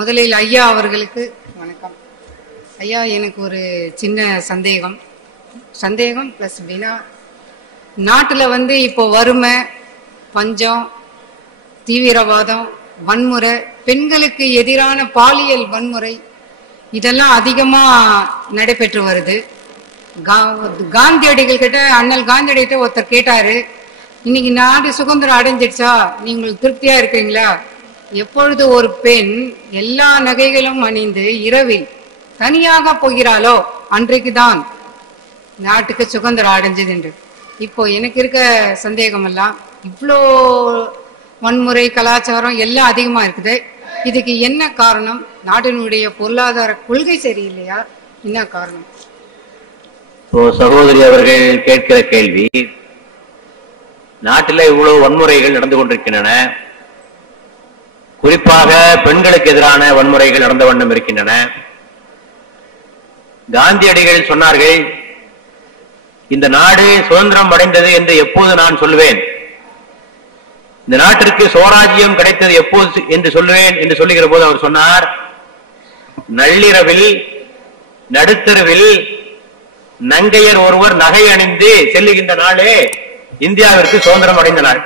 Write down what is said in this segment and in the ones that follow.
முதலில் ஐயா அவர்களுக்கு வணக்கம். ஐயா, எனக்கு ஒரு சின்ன சந்தேகம் ப்ளஸ் வினா. நாட்டில் இப்போ வறுமை, பஞ்சம், தீவிரவாதம், வன்முறை, பெண்களுக்கு எதிரான பாலியல் வன்முறை இதெல்லாம் அதிகமாக நடைபெற்று வருது. காந்தியடிகள் கிட்ட, அண்ணல் காந்தியடிகிட்ட ஒருத்தர் கேட்டாரு, இன்னைக்கு நாடு சுதந்திரம் அடைஞ்சிடுச்சா, நீங்கள் திருப்தியா இருக்கீங்களா? எப்பொழுது ஒரு பெண் எல்லா நகைகளும் அணிந்து இரவில் தனியாக போகிறாளோ அன்றைக்கு தான் நாட்டுக்கு சுதந்திரம் அடைஞ்சது என்று. இப்போ எனக்கு இருக்க சந்தேகம் எல்லாம், இவ்வளோ வன்முறை, கலாச்சாரம் எல்லாம் அதிகமா இருக்குது. இதுக்கு என்ன காரணம்? நாட்டினுடைய பொருளாதார கொள்கை சரியில்லையா? என்ன காரணம்? சகோதரி அவர்கள் கேட்கிற கேள்வி, நாட்டில் இவ்வளவு வன்முறைகள் நடந்து கொண்டிருக்கின்றன, குறிப்பாக பெண்களுக்கு எதிரான வன்முறைகள் நடந்த வண்ணம் இருக்கின்றன. காந்தியடிகள் சொன்னார்கள், இந்த நாடு சுதந்திரம் அடைந்தது என்று எப்போது நான் சொல்லுவேன், இந்த நாட்டிற்கு சுவராஜ்யம் கிடைத்தது எப்போது என்று சொல்லுவேன் என்று சொல்லுகிற போது அவர் சொன்னார், நள்ளிரவில் நடுத்தருவில் நங்கையர் ஒருவர் நகை அணிந்து செல்லுகின்ற நாளே இந்தியாவிற்கு சுதந்திரம் அடைந்த நாள்.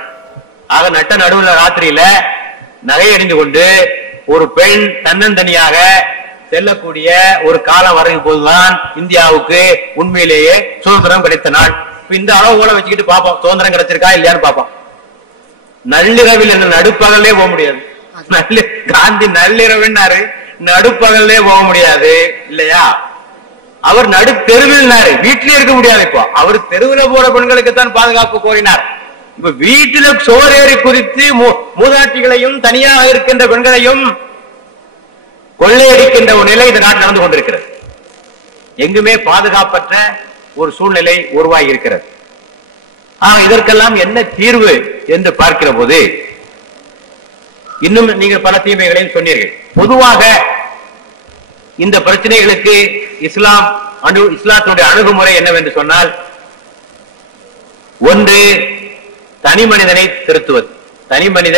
ஆக நட்ட நடுவில் ராத்திரியில நகை அணிந்து கொண்டு ஒரு பெண் தன்னந்தனியாக செல்லக்கூடிய ஒரு காலம் வரையும் போதுதான் இந்தியாவுக்கு உண்மையிலேயே சுதந்திரம் கிடைத்த நாள். இந்த அளவுகோல வச்சுக்கிட்டு பார்ப்போம் சுதந்திரம் கிடைச்சிருக்கா இல்லையான்னு பார்ப்போம். நள்ளிரவில் என்ன நடுப்பகலே போக முடியாது. காந்தி நள்ளிரவுன்னாரு, நடுப்பகலே போக முடியாது இல்லையா? அவர் நடு தெருவில், வீட்டிலே இருக்க முடியாது. இப்போ அவர் தெருவில் போற பெண்களுக்கு தான் பாதுகாப்பு கோரினார். இப்ப வீட்டில சோரேறி குறித்து மூதாட்டிகளையும் தனியாக இருக்கின்ற பெண்களையும் கொள்ளையடிக்கின்ற ஒரு நிலை இந்த நாட்டில் நடந்து கொண்டிருக்கிறது. எங்குமே பாதுகாப்பற்ற ஒரு சூழ்நிலை உருவாகி இருக்கிறது. இதற்கெல்லாம் என்ன தீர்வு என்று பார்க்கிற போது, இன்னும் நீங்கள் பல தீமைகளையும் சொன்னீர்கள். பொதுவாக இந்த பிரச்சனைகளுக்கு இஸ்லாத்தினுடைய அணுகுமுறை என்னவென்று சொன்னால், ஒன்று தனி மனிதனை திருத்துவது, தனி மனித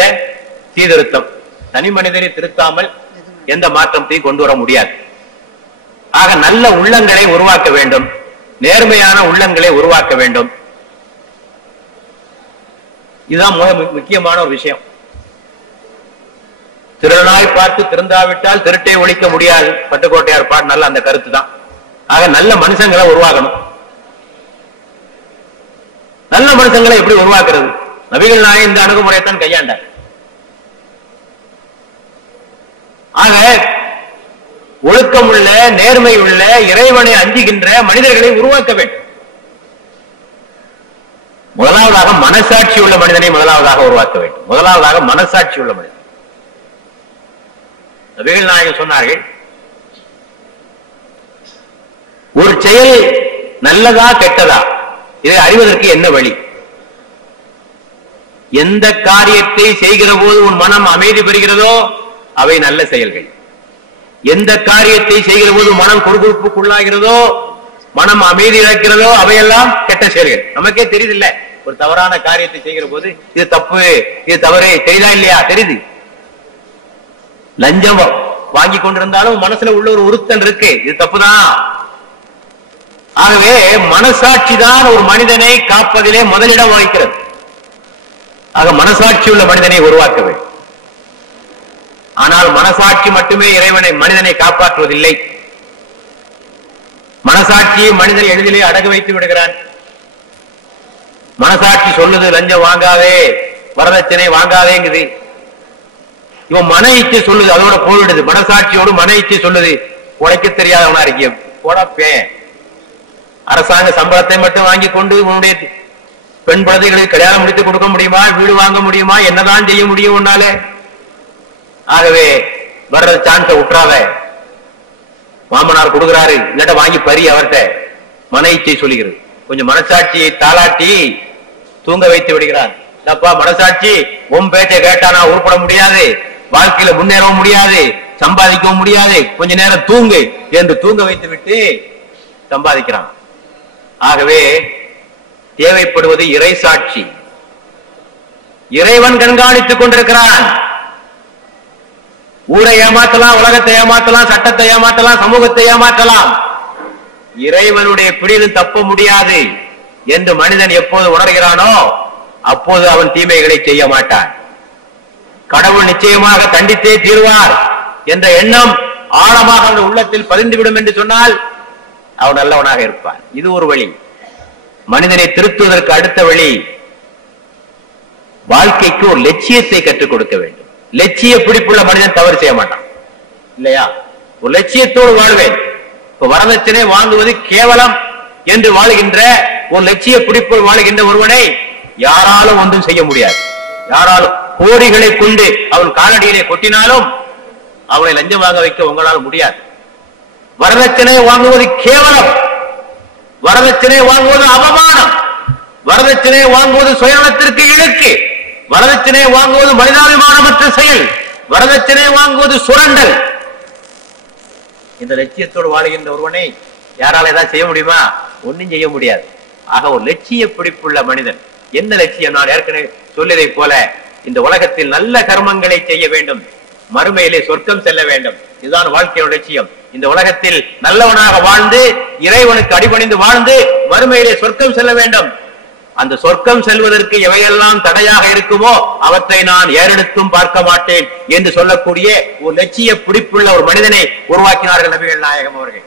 சீர்திருத்தம். தனி மனிதனை திருத்தாமல் எந்த மாற்றத்தையும் கொண்டு வர முடியாது. ஆக நல்ல உள்ளங்களை உருவாக்க வேண்டும், நேர்மையான உள்ளங்களை உருவாக்க வேண்டும். இதுதான் முக்கியமான ஒரு விஷயம். திருநாய் பார்த்து திருந்தாவிட்டால் திருட்டை ஒழிக்க முடியாது, பட்டுக்கோட்டையார் பாட்டு நல்ல அந்த கருத்து தான். ஆக நல்ல மனுஷங்களை உருவாக்கணும். நல்ல மனுஷங்களை எப்படி உருவாக்குறது? நபிகள் நாயகம் இந்த அணுகுமுறையைத்தான் கையாண்டார். ஆக ஒழுக்கமுள்ள, நேர்மை உள்ள, இறைவனை அஞ்சுகின்ற மனிதர்களை உருவாக்க வேண்டும். முதலாவதாக மனசாட்சி உள்ள மனிதனை முதலாவதாக உருவாக்க வேண்டும். முதலாவதாக மனசாட்சி உள்ள மனிதன். நபிகள் நாயகம் சொன்னார்கள், ஒரு செயல் நல்லதா கெட்டதா இதை அறிவதற்கு என்ன வழி? எந்த காரியத்தை செய்கிற போது உன் மனம் அமைதி பெறுகிறதோ அவை நல்ல செயல்கள். எந்த காரியத்தை செய்கிற போது மனம் குறுகுறுப்புக்குள்ளாகிறதோ, மனம் அமைதி இழக்கிறதோ அவையெல்லாம் கெட்ட செயல்கள். நமக்கே தெரியுது இல்ல, ஒரு தவறான காரியத்தை செய்கிற போது இது தப்பு, இது தவறு தெரியுதா இல்லையா? தெரியுது. லஞ்சம் வாங்கி கொண்டிருந்தாலும் மனசுல உள்ள ஒரு உறுத்தல் இருக்கு, இது தப்புதான். ஆகவே மனசாட்சி தான் ஒரு மனிதனை காப்பதிலே முதலிடம் வகிக்கிறது. ஆக மனசாட்சி உள்ள மனிதனை உருவாக்க வேண்டும். ஆனால் மனசாட்சி மட்டுமே மனிதனை காப்பாற்றுவதில்லை. மனசாட்சியை மனிதன் எளிதிலே அடகு வைத்து விடுகிறான். மனசாட்சி சொல்லுது லஞ்சம் வாங்காதே, வரதட்சணை வாங்காதேங்குது. இவன் மன இச்சை சொல்லுது, அதோட போயிடுது. மனசாட்சியோடு மன இச்சை சொல்லுது, உழைக்க தெரியாதவனா இருக்கிய போடப்பே, அரசாங்க சம்பளத்தை மட்டும் வாங்கி கொண்டு உன்னுடைய பெண் குழந்தைகளுக்கு கல்யாணம் முடித்து கொடுக்க முடியுமா, வீடு வாங்க முடியுமா, என்னதான் செய்ய முடியும் உன்னால? ஆகவே வர்ற சான்ஸை விட்டுறாத, மாமனார் கொடுக்கிறாரு இல்லட்ட வாங்கி பறி அவர்கிட்ட. மன இச்சை சொல்லுகிறது. கொஞ்சம் மனசாட்சியை தாளாட்டி தூங்க வைத்து விடுகிறார். தப்பா மனசாட்சி உன் பேச்சை கேட்டா நான் உருப்பட முடியாது, வாழ்க்கையில முன்னேறவும் முடியாது, சம்பாதிக்கவும் முடியாது, கொஞ்ச நேரம் தூங்கு என்று தூங்க வைத்து விட்டு சம்பாதிக்கிறான். ஆகவே தேவைப்படுவது இறை சாட்சி. இறைவன் கண்காணித்துக் கொண்டிருக்கிறான். ஊரை ஏமாத்தலாம், உலகத்தை ஏமாத்தலாம், சட்டத்தை ஏமாத்தலாம், சமூகத்தை ஏமாத்தலாம். இறைவனுடைய பிடியில் தப்ப முடியாது என்று மனிதன் எப்போது உணர்கிறானோ அப்போது அவன் தீமைகளை செய்ய மாட்டான். கடவுள் நிச்சயமாக தண்டித்தே தீர்வார் என்ற எண்ணம் ஆழமாக அவன் உள்ளத்தில் பதிந்துவிடும் என்று சொன்னால் அவன் நல்லவனாக இருப்பான். இது ஒரு வழி. மனிதனை திருத்துவதற்கு அடுத்த வழி, வாழ்க்கைக்கு ஒரு லட்சியத்தை கற்றுக் கொடுக்க வேண்டும். லட்சிய பிடிப்புள்ள மனிதன் தவறு செய்ய மாட்டான் இல்லையா? ஒரு லட்சியத்தோடு வாழ்வேன். இப்ப வரதட்சணை வாங்குவது கேவலம் என்று வாழ்கின்ற ஒரு லட்சிய பிடிப்பு வாழ்கின்ற ஒருவனை யாராலும் ஒன்றும் செய்ய முடியாது. யாராலும் கோடிகளை கொண்டு அவன் காலடியிலே கொட்டினாலும் அவனை லஞ்சம் வாங்க வைக்க உங்களால் முடியாது. வரதட்சணை வாங்குவது கேவலம், வரதட்சணை வாங்குவது அவமானம், வரதட்சணை வாங்குவது சுயநலத்திற்கு இலக்கு, வரதட்சணை வாங்குவது மனிதாபிமானமற்ற செயல், வரதட்சணை வாங்குவது சுரண்டல். இந்த லட்சியத்தோடு வாழ்கின்ற ஒருவனை யாரால ஏதாவது செய்ய முடியுமா? ஒன்னும் செய்ய முடியாது. ஆக ஒரு லட்சிய பிடிப்புள்ள மனிதன், என்ன லட்சியம்? நான் ஏற்கனவே சொல்லியதை போல இந்த உலகத்தில் நல்ல கர்மங்களை செய்ய வேண்டும், மறுமையிலே சொர்க்கம் செல்ல வேண்டும். இதுதான் வாழ்க்கையோட லட்சியம். இந்த உலகத்தில் நல்லவனாக வாழ்ந்து இறைவனுக்கு அடிபணிந்து வாழ்ந்து மறுமையிலே சொர்க்கம் செல்ல வேண்டும். அந்த சொர்க்கம் செல்வதற்கு எவையெல்லாம் தடையாக இருக்குமோ அவற்றை நான் ஏறெடுத்தும் பார்க்க மாட்டேன் என்று சொல்லக்கூடிய ஒரு லட்சிய பிடிப்புள்ள ஒரு மனிதனை உருவாக்கினார்கள் நபிகள் நாயகம் அவர்கள்.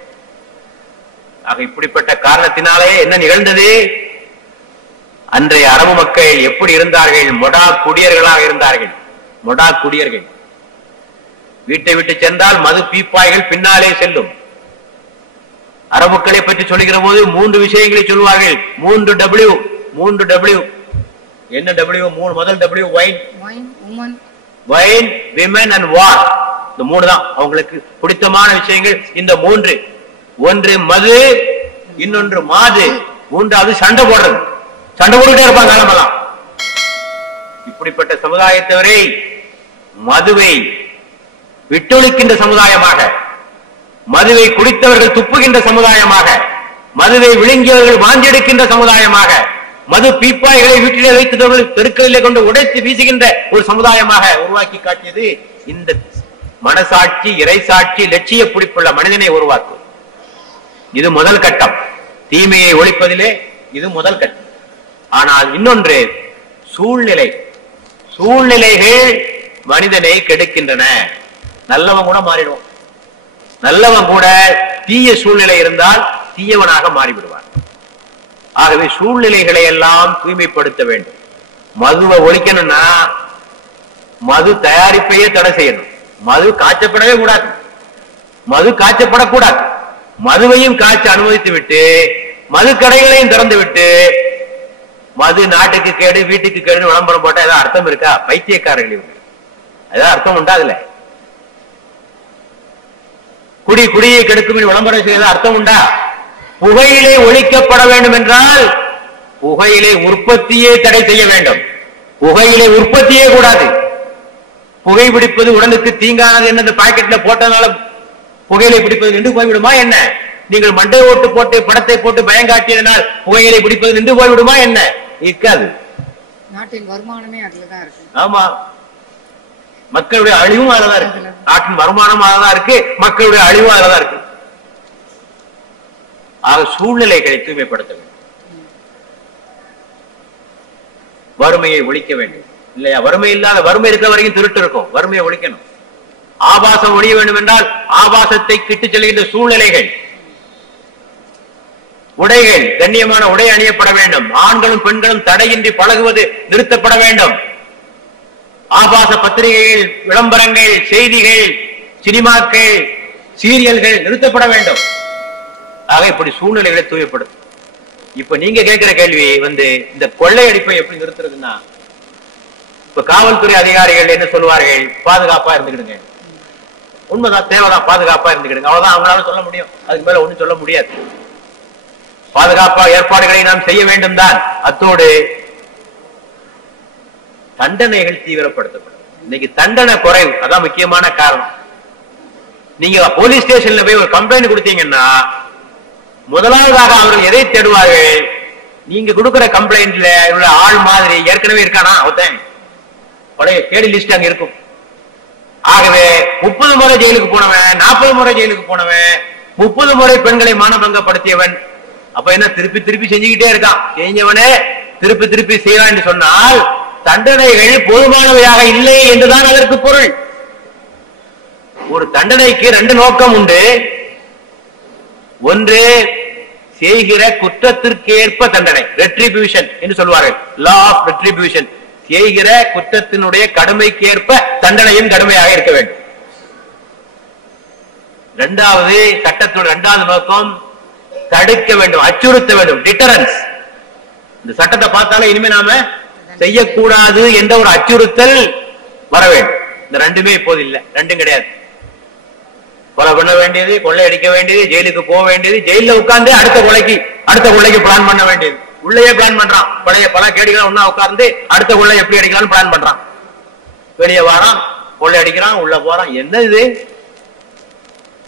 ஆக இப்படிப்பட்ட காரணத்தினாலே என்ன நிகழ்ந்தது? அன்றைய அரபு மக்கள் எப்படி இருந்தார்கள்? மொடா குடியர்களாக இருந்தார்கள். மொடா குடியர்கள். வீட்டை விட்டு சென்றால் மது பீப்பாய்கள் பின்னாலே செல்லும். அரபுக்களை பற்றி சொல்லுகிற போது 3 விஷயங்களை சொல்வார்கள். 3 W. 3 W. என்ன W? முதல் W wine, wine, women and war. இந்த 3 தான் அவங்களுக்கு பிடித்தமான விஷயங்கள். இந்த 3, ஒன்று மது, இன்னொன்று மாது, 3வது சண்டை போடுறது. சண்டை போட்டுட்டே இருப்பாங்க காலமெல்லாம். இப்படிப்பட்ட சமுதாயத்தவரை மதுவை விட்டொழிக்கின்ற சமுதாயமாக, மதுவை குடித்தவர்கள் துப்புகின்ற சமுதாயமாக, மதுவை விழுங்கியவர்கள் வாஞ்செடுக்கின்ற சமுதாயமாக, மது பீப்பாய்களை வீட்டிலே வைத்தவர்கள் தெருக்களிலே கொண்டு உடைத்து வீசுகின்ற ஒரு சமுதாயமாக உருவாக்கி காட்டியது இந்த மனசாட்சி, இறைசாட்சி, லட்சிய பிடிப்புள்ள மனிதனை உருவாக்கும். இது முதல் கட்டம். தீமையை ஒழிப்பதிலே இது முதல் கட்டம். ஆனால் இன்னொன்று சூழ்நிலை. சூழ்நிலைகள் மனிதனை கெடுக்கின்றன. நல்லவன் கூட மாறிடுவான். நல்லவன் கூட தீய சூழ்நிலை இருந்தால் தீயவனாக மாறிவிடுவான். ஆகவே சூழ்நிலைகளை எல்லாம் தூய்மைப்படுத்த வேண்டும். மதுவை ஒழிக்கணும்னா மது தயாரிப்பையே தடை செய்யணும். மது காய்ச்சப்படவே கூடாது. மது காய்ச்சப்படக்கூடாது. மதுவையும் காய்ச்ச அனுமதித்து விட்டு மது கடைகளையும் திறந்து விட்டு மது நாட்டுக்கு கேடு வீட்டுக்கு கேடு விளம்பரம் போட்டா ஏதாவது அர்த்தம் இருக்கா? பைத்தியக்காரர்கள் இவங்க. ஏதாவது அர்த்தம் உண்டா? அதுல குடியை கெடுக்கும் விளம்பரம் செய்த அர்த்தம் உண்டா? புகையிலே ஒழிக்கப்பட வேண்டும் என்றால் புகையிலே உற்பத்தியே தடை செய்ய வேண்டும். புகையிலே உற்பத்தியே கூடாது. புகை பிடிப்பது உடலுக்கு தீங்கானது என்ன பாக்கெட்ல போட்டதுனால புகையிலை பிடிப்பது நின்று போய்விடுமா என்ன? நீங்கள் மண்டை ஓட்டு போட்டு படத்தை போட்டு பயங்காட்டியதனால் புகையிலை பிடிப்பது நின்று போய்விடுமா என்ன? இருக்காது. நாட்டின் வருமானமே அதுலதான் இருக்கு. ஆமா, மக்களுடைய அழிவும் அதுலதான் இருக்கு. நாட்டின் வருமானம் அதுதான் இருக்கு, மக்களுடைய அழிவும் அதுலதான் இருக்கு. ஆக சூழ்நிலைகளை தூய்மைப்படுத்த வேண்டும். வறுமையை ஒழிக்க வேண்டும் இல்லையா? வறுமை இல்லாத, வறுமை இருக்கிற வரைக்கும் திருட்டு இருக்கும். வறுமையை ஒழிக்கணும். ஆபாசம் ஒழிய வேண்டும் என்றால் ஆபாசத்தை கிட்டு செல்கின்ற சூழ்நிலைகள். உடைகள், கண்ணியமான உடை அணியப்பட வேண்டும். ஆண்களும் பெண்களும் தடையின்றி பழகுவது நிறுத்தப்பட வேண்டும். ஆபாச பத்திரிகைகள், விளம்பரங்கள், செய்திகள், சினிமாக்கள், சீரியல்கள் நிறுத்தப்பட வேண்டும். ஆக இப்படி சூழ்நிலைகளை தூய்மைப்படுத்தும். இப்ப நீங்க கேட்கிற கேள்வி இந்த கொள்ளையடிப்பை எப்படி நிறுத்துறதுன்னா, இப்ப காவல்துறை அதிகாரிகள் என்ன சொல்லுவார்கள்? பாதுகாப்பா இருந்துக்கிடுங்க. உண்மைதான், தேவைதான், பாதுகாப்பா இருந்துக்கிடுங்க. அவ்வளவுதான் அவங்களால சொல்ல முடியும். அதுக்கு மேல ஒண்ணும் சொல்ல முடியாது. பாதுகாப்பா ஏற்பாடுகளை நாம் செய்ய வேண்டும் தான். அத்தோடு தண்டனைகள் தீவிரப்படுத்தப்படும். இன்னைக்கு தண்டனை குறைவு, அதான் முக்கியமான காரணம். நீங்க போலீஸ் ஸ்டேஷன்ல போய் ஒரு கம்ப்ளைண்ட் கொடுத்தீங்கன்னா முதலாவதாக அவர்கள் எதை தேடுவார்கள்? நீங்க கொடுக்கிற கம்ப்ளைண்ட்ல ஆள் மாதிரி ஏற்கனவே இருக்கானா? ஒருத்தன் பழைய கேடி லிஸ்ட் அங்க இருக்கும். ஆகவே 30 முறை ஜெயிலுக்கு போனவன், 40 முறை ஜெயிலுக்கு போனவன், 30 முறை பெண்களை மானபங்கப்படுத்தியவன், அப்ப என்ன திருப்பி திருப்பி செஞ்சுக்கிட்டே இருக்கான். செஞ்சவனே திருப்பி திருப்பி செய்வான் என்று சொன்னால் தண்டனைகள் போதுமானவையாக இல்லை என்றுதான் அதற்கு பொருள். ஒரு தண்டனைக்கு 2 நோக்கம் உண்டு. ஒன்று, செய்கிற குற்றத்திற்கேற்ப தண்டனை, ரெட்ரிபியூஷன் என்று சொல்வார்கள், லா ஆஃப் ரெட்ரிபியூஷன். செய்கிற குற்றத்தினுடைய கடுமைக்கு ஏற்ப தண்டனையும் கடுமையாக இருக்க வேண்டும். இரண்டாவது, சட்டத்தோட 2வது நோக்கம் தடுக்க வேண்டும், அச்சுறுத்த வேண்டும், டிட்டரன்ஸ். இந்த சட்டத்தை பார்த்தாலே இனிமே நாம செய்யக்கூடாது என்ற ஒரு அச்சுறுத்தல் வர வேண்டும். இந்த 2மே இப்போது இல்லை, 2ம் கிடையாது. கொலை பண்ண வேண்டியது, கொள்ளையடிக்க வேண்டியது, ஜெயிலுக்கு போக வேண்டியது, ஜெயில உட்கார்ந்து அடுத்த கொள்ளைக்கு பிளான் பண்ண வேண்டியது. உள்ளேயே பிளான் பண்றான், பல கேடிகளை ஒன்னா உட்கார்ந்து அடுத்த கொள்ளை எப்படி அடிக்கலாம்னு பிளான் பண்றான். வெளியே வாரான், கொள்ளை அடிக்கிறான், உள்ள போறான். என்ன இது?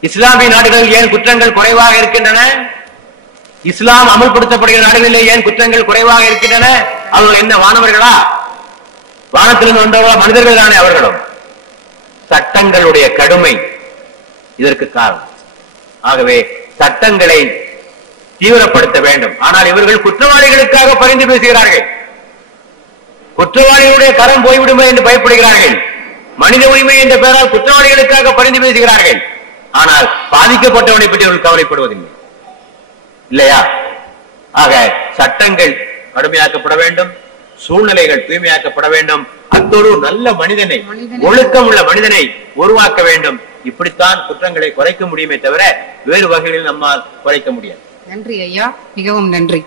இஸ்லாமிய நாடுகளில் ஏன் குற்றங்கள் குறைவாக இருக்கின்றன? இஸ்லாம் அமல்படுத்தப்படுகிற நாடுகளில் ஏன் குற்றங்கள் குறைவாக இருக்கின்றன? அவர்கள் என்ன வானவர்களா? வானத்திலிருந்து வந்தவர்களா? மனிதர்கள் தானே அவர்களும். சட்டங்களுடைய கடுமை இதற்கு காரணம். ஆகவே சட்டங்களை தீவிரப்படுத்த வேண்டும். ஆனால் இவர்கள் குற்றவாளிகளுக்காக பரிந்து பேசுகிறார்கள். குற்றவாளிகளுடைய கரம் போய்விடுமே என்று பயப்படுகிறார்கள். மனித உரிமை என்ற பெயரால் குற்றவாளிகளுக்காக பரிந்து பேசுகிறார்கள். ஆனால் பாதிக்கப்பட்டவனை பற்றி அவர்கள் கவலைப்படுவதில்லை, இல்லையா? ஆக சட்டங்கள் கடுமையாக்கப்பட வேண்டும், சூழ்நிலைகள் தூய்மையாக்கப்பட வேண்டும். அத்தோடு நல்ல மனிதனை, ஒழுக்கம் உள்ள மனிதனை உருவாக்க வேண்டும். இப்படித்தான் குற்றங்களை குறைக்க முடியுமே தவிர வேறு வகைகளில் நம்மால் குறைக்க முடியாது. நன்றி ஐயா, மிகவும் நன்றி.